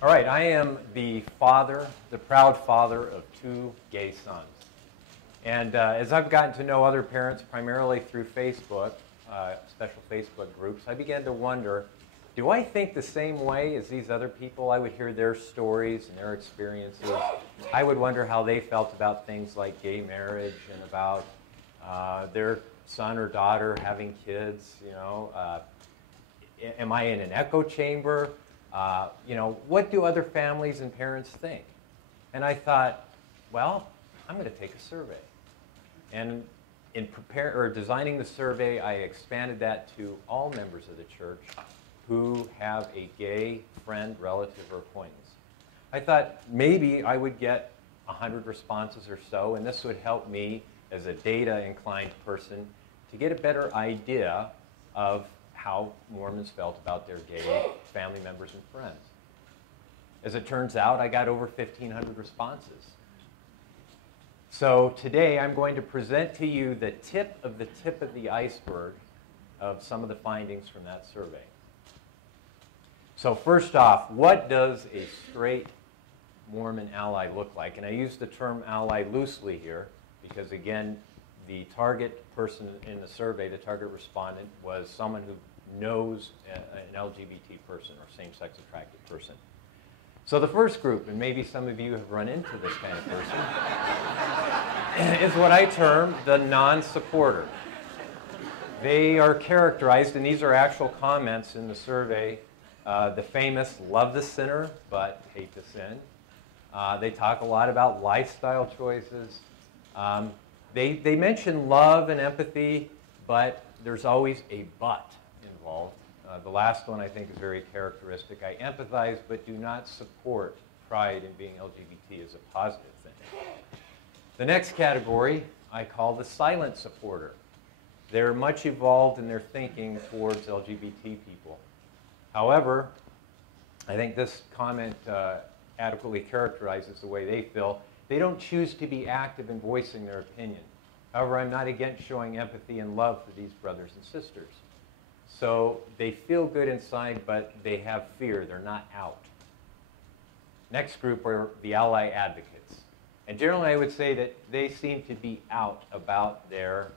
All right, I am the father, the proud father of two gay sons. And as I've gotten to know other parents, primarily through Facebook, special Facebook groups, I began to wonder, do I think the same way as these other people? I would hear their stories and their experiences. I would wonder how they felt about things like gay marriage and about their son or daughter having kids, you know. Am I in an echo chamber? You know, what do other families and parents think? And I thought, well, I'm going to take a survey. And in designing the survey, I expanded that to all members of the church who have a gay friend, relative, or acquaintance. I thought maybe I would get 100 responses or so, and this would help me as a data-inclined person to get a better idea of how Mormons felt about their gay family members and friends. As it turns out, I got over 1,500 responses. So today I'm going to present to you the tip of the iceberg of some of the findings from that survey. So first off, what does a straight Mormon ally look like? And I use the term ally loosely here because, again, the target person in the survey, the target respondent, was someone who knows an LGBT person or same-sex attracted person. So the first group, and maybe some of you have run into this kind of person, is what I term the non-supporter. They are characterized, and these are actual comments in the survey, the famous love the sinner but hate the sin. They talk a lot about lifestyle choices. They mention love and empathy, but there's always a but involved. The last one I think is very characteristic. I empathize but do not support pride in being LGBT as a positive thing. The next category I call the silent supporter. They're much evolved in their thinking towards LGBT people. However, I think this comment adequately characterizes the way they feel. They don't choose to be active in voicing their opinion. However, I'm not against showing empathy and love for these brothers and sisters. So they feel good inside, but they have fear. They're not out. Next group are the ally advocates. And generally, I would say that they seem to be out about their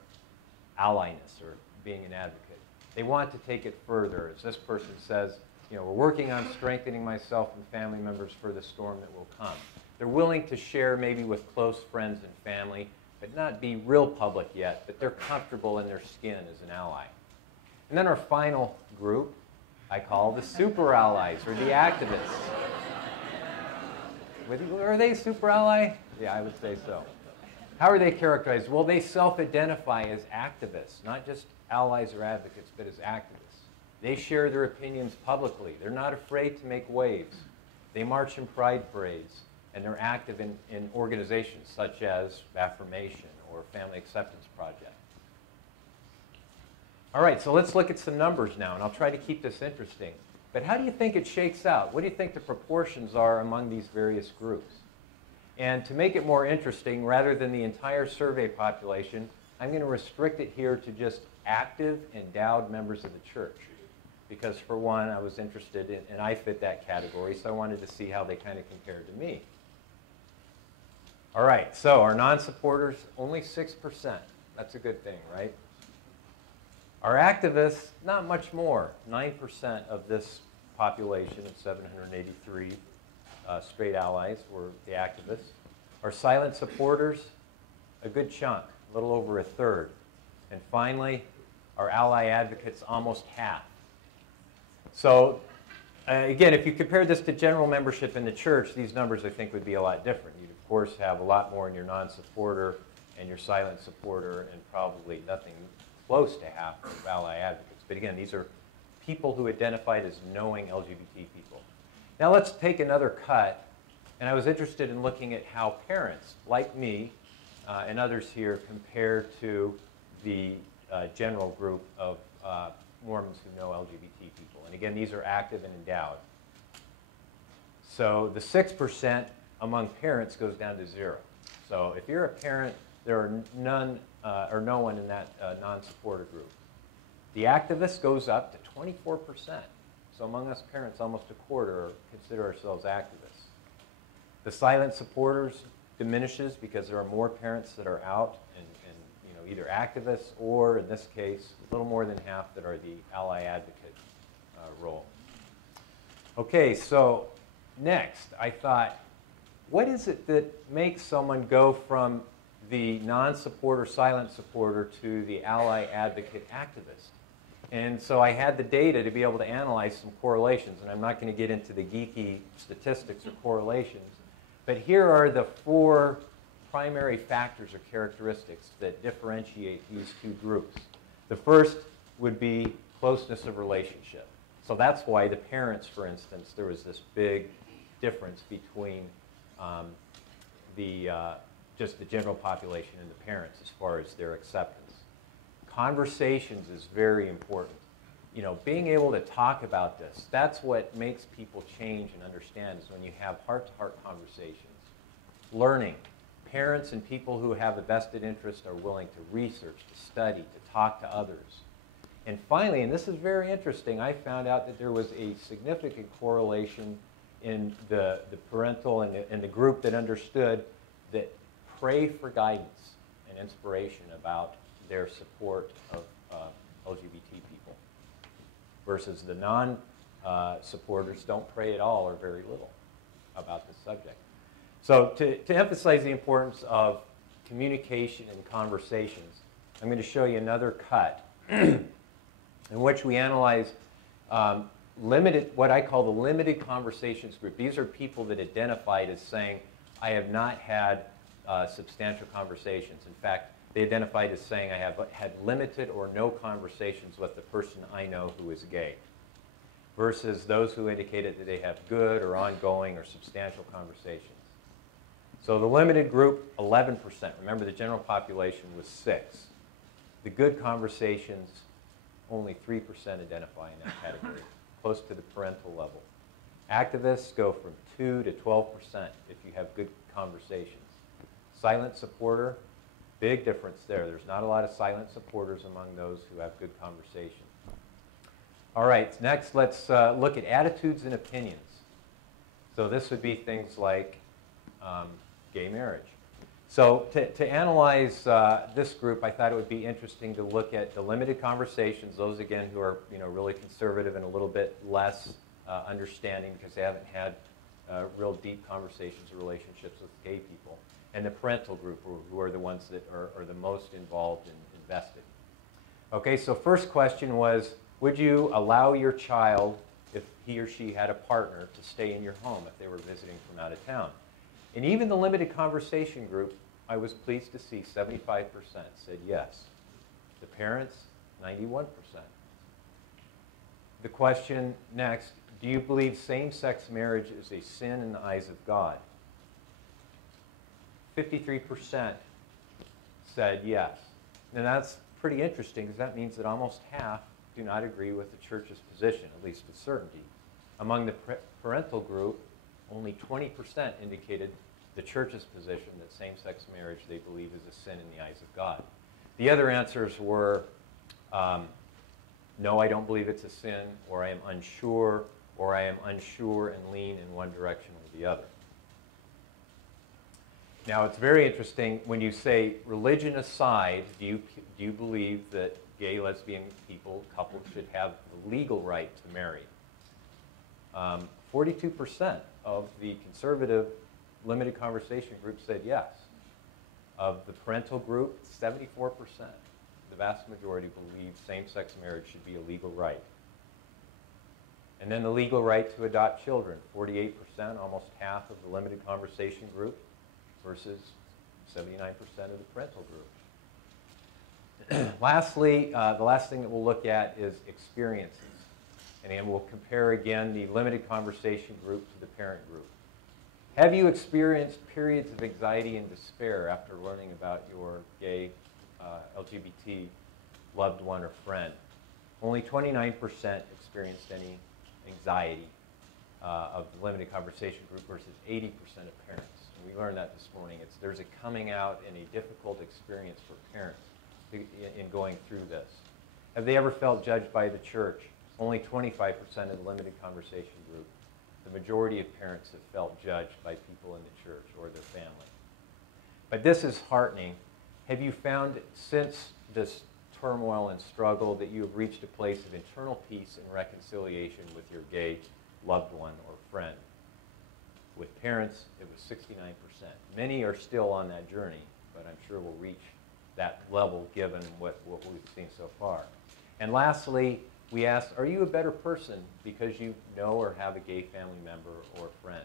allieness or being an advocate. They want to take it further. As this person says, you know, we're working on strengthening myself and family members for the storm that will come. They're willing to share maybe with close friends and family, but not be real public yet, but they're comfortable in their skin as an ally. And then our final group, I call the super allies, or the activists. Are they super ally? Yeah, I would say so. How are they characterized? Well, they self-identify as activists, not just allies or advocates, but as activists. They share their opinions publicly. They're not afraid to make waves. They march in pride parades, and they're active in organizations such as Affirmation or Family Acceptance Project. All right, so let's look at some numbers now, and I'll try to keep this interesting. But how do you think it shakes out? What do you think the proportions are among these various groups? And to make it more interesting, rather than the entire survey population, I'm going to restrict it here to just active, endowed members of the church. Because for one, I was interested in, and I fit that category, so I wanted to see how they kind of compared to me. All right, so our non-supporters, only 6%. That's a good thing, right? Our activists, not much more. 9% of this population of 783 straight allies were the activists. Our silent supporters, a good chunk, a little over a third. And finally, our ally advocates, almost half. So again, if you compare this to general membership in the church, these numbers I think would be a lot different. You'd of course have a lot more in your non-supporter and your silent supporter, and probably nothing close to half of ally advocates. But again, these are people who identified as knowing LGBT people. Now let's take another cut, and I was interested in looking at how parents, like me and others here, compare to the general group of Mormons who know LGBT people. And again, these are active and endowed. So the 6% among parents goes down to 0. So if you're a parent, there are none or no one in that non-supporter group. The activist goes up to 24%. So among us parents, almost a quarter consider ourselves activists. The silent supporters diminishes because there are more parents that are out and either activists or, in this case, a little more than half that are the ally advocate role. Okay, so next, I thought, what is it that makes someone go from the non-supporter, silent supporter to the ally advocate activist? And so I had the data to be able to analyze some correlations, and I'm not going to get into the geeky statistics or correlations, but here are the 4 primary factors or characteristics that differentiate these two groups. The first would be closeness of relationship. So that's why the parents, for instance, there was this big difference between just the general population and the parents as far as their acceptance. Conversations is very important. Being able to talk about this, that's what makes people change and understand, is when you have heart-to-heart conversations. Learning. Parents and people who have a vested interest are willing to research, to study, to talk to others. And finally, and this is very interesting, I found out that there was a significant correlation in the parental and the group that understood that pray for guidance and inspiration about their support of LGBT people versus the non-supporters don't pray at all or very little about the subject. So to emphasize the importance of communication and conversations, I'm going to show you another cut in which we analyze what I call the limited conversations group. These are people that identified as saying, I have not had substantial conversations. In fact, they identified as saying, I have had limited or no conversations with the person I know who is gay, versus those who indicated that they have good or ongoing or substantial conversations. So the limited group, 11%. Remember, the general population was 6%. The good conversations, only 3% identify in that category, close to the parental level. Activists go from 2 to 12% if you have good conversations. Silent supporter, big difference there. There's not a lot of silent supporters among those who have good conversations. All right, next let's look at attitudes and opinions. So this would be things like gay marriage. So to analyze this group, I thought it would be interesting to look at the limited conversations, those again who are really conservative and a little bit less understanding because they haven't had real deep conversations or relationships with gay people, and the parental group who are the ones that are the most involved and invested. Okay, so first question was, would you allow your child, if he or she had a partner, to stay in your home if they were visiting from out of town? And even the limited conversation group, I was pleased to see 75% said yes. The parents, 91%. The question next, do you believe same-sex marriage is a sin in the eyes of God? 53% said yes. Now that's pretty interesting because that means that almost half do not agree with the church's position, at least with certainty. Among the parental group, only 20% indicated the church's position that same-sex marriage they believe is a sin in the eyes of God. The other answers were, no, I don't believe it's a sin, or I am unsure, or I am unsure and lean in one direction or the other. Now, it's very interesting when you say, religion aside, do you believe that gay, lesbian couples should have the legal right to marry? 42% of the conservative limited conversation group said yes. Of the parental group, 74%, the vast majority believe same-sex marriage should be a legal right. And then the legal right to adopt children, 48%, almost half of the limited conversation group, versus 79% of the parental group. Lastly, the last thing that we'll look at is experiences. And then we'll compare again the limited conversation group to the parent group. Have you experienced periods of anxiety and despair after learning about your gay, LGBT loved one or friend? Only 29% experienced any anxiety of the limited conversation group versus 80% of parents. And we learned that this morning. There's a coming out and a difficult experience for parents in going through this. Have they ever felt judged by the church? only 25% of the limited conversation group. The majority of parents have felt judged by people in the church or their family. But this is heartening. Have you found since this turmoil and struggle that you have reached a place of internal peace and reconciliation with your gay loved one or friend? With parents, it was 69%. Many are still on that journey, but I'm sure we'll reach that level given what we've seen so far. And lastly, we asked, are you a better person because you know or have a gay family member or friend?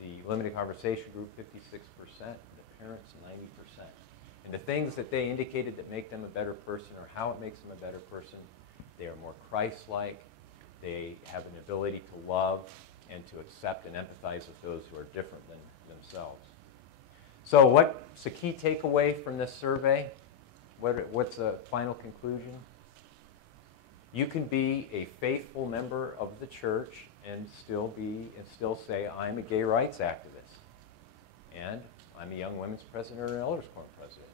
The limited conversation group, 56%, the parents, 90%. And the things that they indicated that make them a better person or how it makes them a better person, they are more Christ-like, they have an ability to love and to accept and empathize with those who are different than themselves. So what's the key takeaway from this survey? What's a final conclusion? You can be a faithful member of the church and still say, I'm a gay rights activist, and I'm a young women's president or an elders quorum president.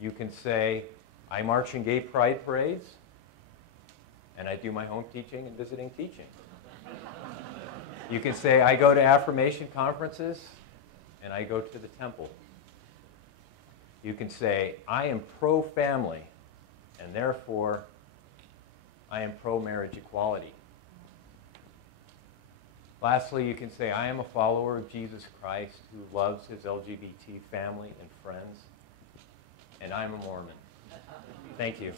You can say, I march in gay pride parades, and I do my home teaching and visiting teaching. You can say, I go to Affirmation conferences, and I go to the temple. You can say, I am pro-family, and therefore, I am pro-marriage equality. Lastly, you can say, I am a follower of Jesus Christ who loves his LGBT family and friends, and I'm a Mormon. Thank you.